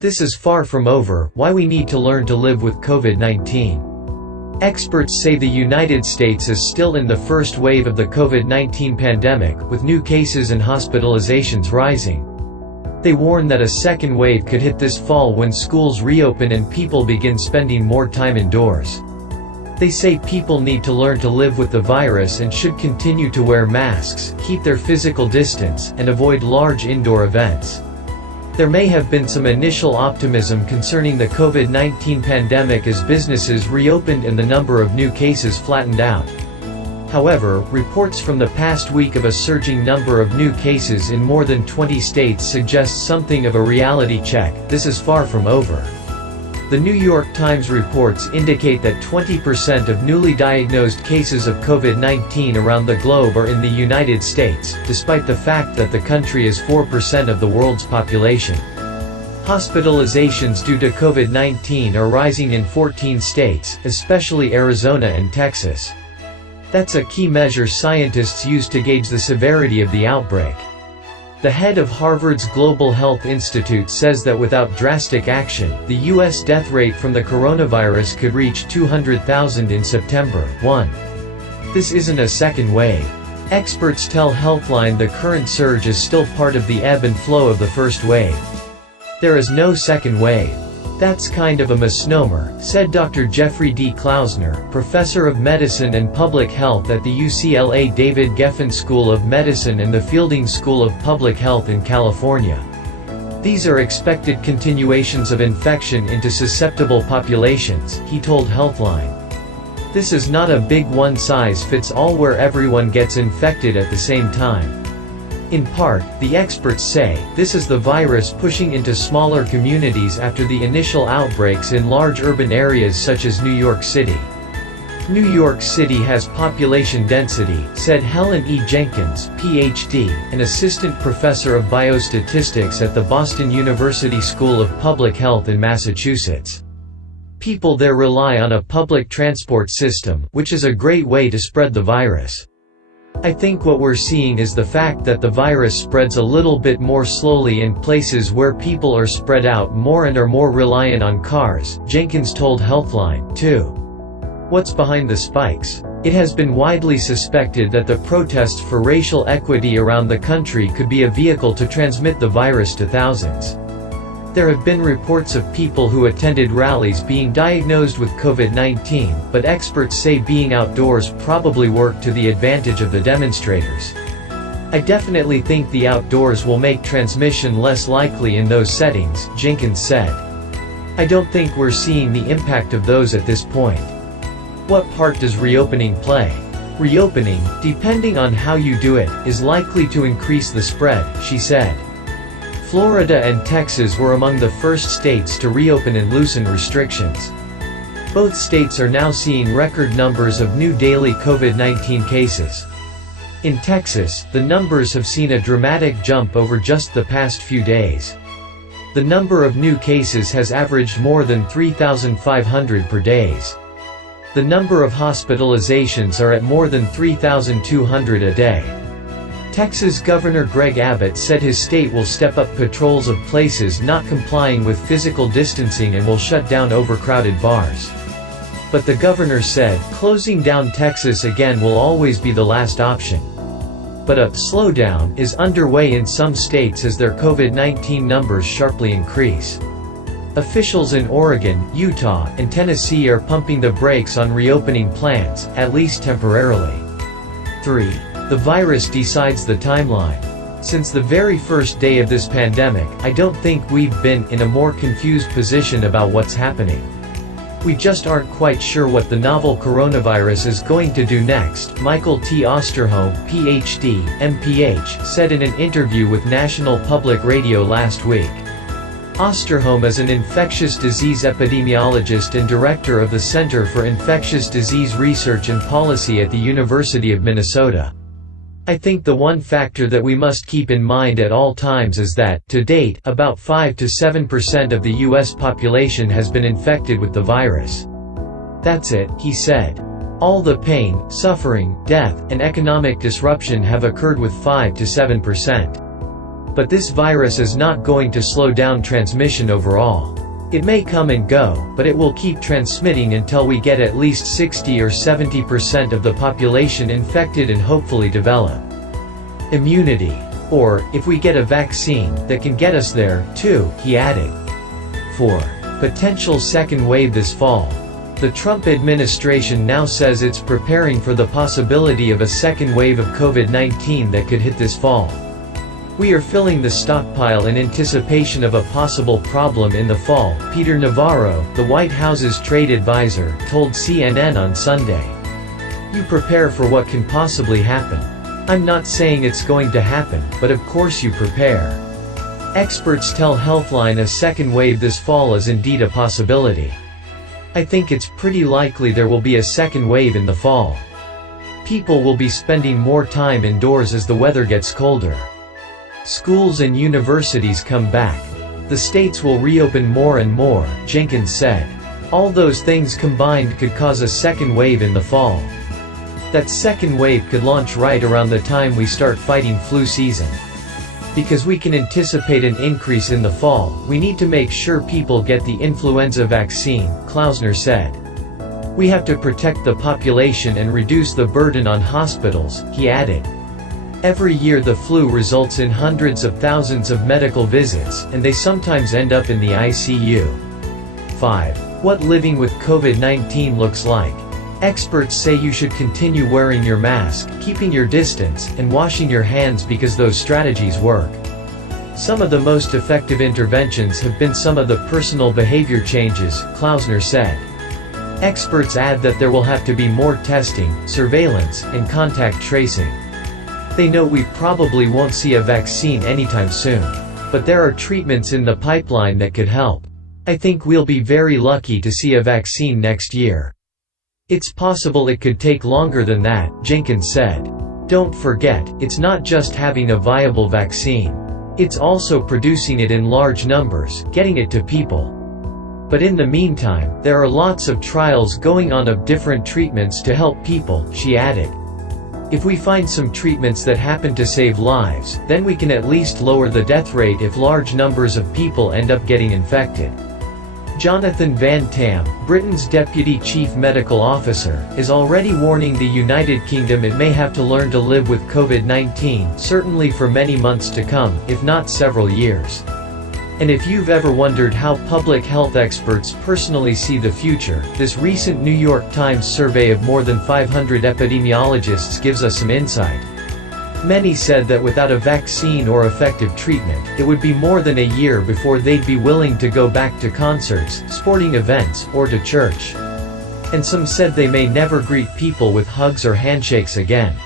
This is far from over. Why we need to learn to live with COVID-19. Experts say the United States is still in the first wave of the COVID-19 pandemic, with new cases and hospitalizations rising. They warn that a second wave could hit this fall when schools reopen and people begin spending more time indoors. They say people need to learn to live with the virus and should continue to wear masks, keep their physical distance, and avoid large indoor events. There may have been some initial optimism concerning the COVID-19 pandemic as businesses reopened and the number of new cases flattened out. However, reports from the past week of a surging number of new cases in more than 20 states suggest something of a reality check. This is far from over. The New York Times reports indicate that 20% of newly diagnosed cases of COVID-19 around the globe are in the United States, despite the fact that the country is 4% of the world's population. Hospitalizations due to COVID-19 are rising in 14 states, especially Arizona and Texas. That's a key measure scientists use to gauge the severity of the outbreak. The head of Harvard's Global Health Institute says that without drastic action, the U.S. death rate from the coronavirus could reach 200,000 in September. 1. This isn't a second wave. Experts tell Healthline the current surge is still part of the ebb and flow of the first wave. There is no second wave. That's kind of a misnomer, said Dr. Jeffrey D. Klausner, professor of medicine and public health at the UCLA David Geffen School of Medicine and the Fielding School of Public Health in California. These are expected continuations of infection into susceptible populations, he told Healthline. This is not a big one-size-fits-all where everyone gets infected at the same time. In part, the experts say, this is the virus pushing into smaller communities after the initial outbreaks in large urban areas such as New York City. New York City has population density, said Helen E. Jenkins, Ph.D., an assistant professor of biostatistics at the Boston University School of Public Health in Massachusetts. People there rely on a public transport system, which is a great way to spread the virus. I think what we're seeing is the fact that the virus spreads a little bit more slowly in places where people are spread out more and are more reliant on cars, Jenkins told Healthline. 2. What's behind the spikes? It has been widely suspected that the protests for racial equity around the country could be a vehicle to transmit the virus to thousands. There have been reports of people who attended rallies being diagnosed with COVID-19, but experts say being outdoors probably worked to the advantage of the demonstrators. I definitely think the outdoors will make transmission less likely in those settings, Jenkins said. I don't think we're seeing the impact of those at this point. What part does reopening play? Reopening, depending on how you do it, is likely to increase the spread, she said. Florida and Texas were among the first states to reopen and loosen restrictions. Both states are now seeing record numbers of new daily COVID-19 cases. In Texas, the numbers have seen a dramatic jump over just the past few days. The number of new cases has averaged more than 3,500 per day. The number of hospitalizations are at more than 3,200 a day. Texas Governor Greg Abbott said his state will step up patrols of places not complying with physical distancing and will shut down overcrowded bars. But the governor said, closing down Texas again will always be the last option. But a slowdown is underway in some states as their COVID-19 numbers sharply increase. Officials in Oregon, Utah, and Tennessee are pumping the brakes on reopening plans, at least temporarily. 3. The virus decides the timeline. Since the very first day of this pandemic, I don't think we've been in a more confused position about what's happening. We just aren't quite sure what the novel coronavirus is going to do next, Michael T. Osterholm, Ph.D., MPH, said in an interview with National Public Radio last week. Osterholm is an infectious disease epidemiologist and director of the Center for Infectious Disease Research and Policy at the University of Minnesota. I think the one factor that we must keep in mind at all times is that, to date, about 5 to 7% of the U.S. population has been infected with the virus. That's it, he said. All the pain, suffering, death, and economic disruption have occurred with 5 to 7%. But this virus is not going to slow down transmission overall. It may come and go, but it will keep transmitting until we get at least 60 or 70% of the population infected and hopefully develop immunity. Or, if we get a vaccine that can get us there, too, he added. 4. Potential second wave this fall. The Trump administration now says it's preparing for the possibility of a second wave of COVID-19 that could hit this fall. We are filling the stockpile in anticipation of a possible problem in the fall, Peter Navarro, the White House's trade advisor, told CNN on Sunday. You prepare for what can possibly happen. I'm not saying it's going to happen, but of course you prepare. Experts tell Healthline a second wave this fall is indeed a possibility. I think it's pretty likely there will be a second wave in the fall. People will be spending more time indoors as the weather gets colder. Schools and universities come back. The states will reopen more and more, Jenkins said. All those things combined could cause a second wave in the fall. That second wave could launch right around the time we start fighting flu season. Because we can anticipate an increase in the fall, we need to make sure people get the influenza vaccine, Klausner said. We have to protect the population and reduce the burden on hospitals, he added. Every year the flu results in hundreds of thousands of medical visits, and they sometimes end up in the ICU. 5. What living with COVID-19 looks like. Experts say you should continue wearing your mask, keeping your distance, and washing your hands because those strategies work. Some of the most effective interventions have been some of the personal behavior changes, Klausner said. Experts add that there will have to be more testing, surveillance, and contact tracing. They note we probably won't see a vaccine anytime soon. But there are treatments in the pipeline that could help. I think we'll be very lucky to see a vaccine next year. It's possible it could take longer than that, Jenkins said. Don't forget, it's not just having a viable vaccine. It's also producing it in large numbers, getting it to people. But in the meantime, there are lots of trials going on of different treatments to help people, she added. If we find some treatments that happen to save lives, then we can at least lower the death rate if large numbers of people end up getting infected. Jonathan Van Tam, Britain's Deputy Chief Medical Officer, is already warning the United Kingdom it may have to learn to live with COVID-19, certainly for many months to come, if not several years. And if you've ever wondered how public health experts personally see the future, this recent New York Times survey of more than 500 epidemiologists gives us some insight. Many said that without a vaccine or effective treatment, it would be more than a year before they'd be willing to go back to concerts, sporting events, or to church. And some said they may never greet people with hugs or handshakes again.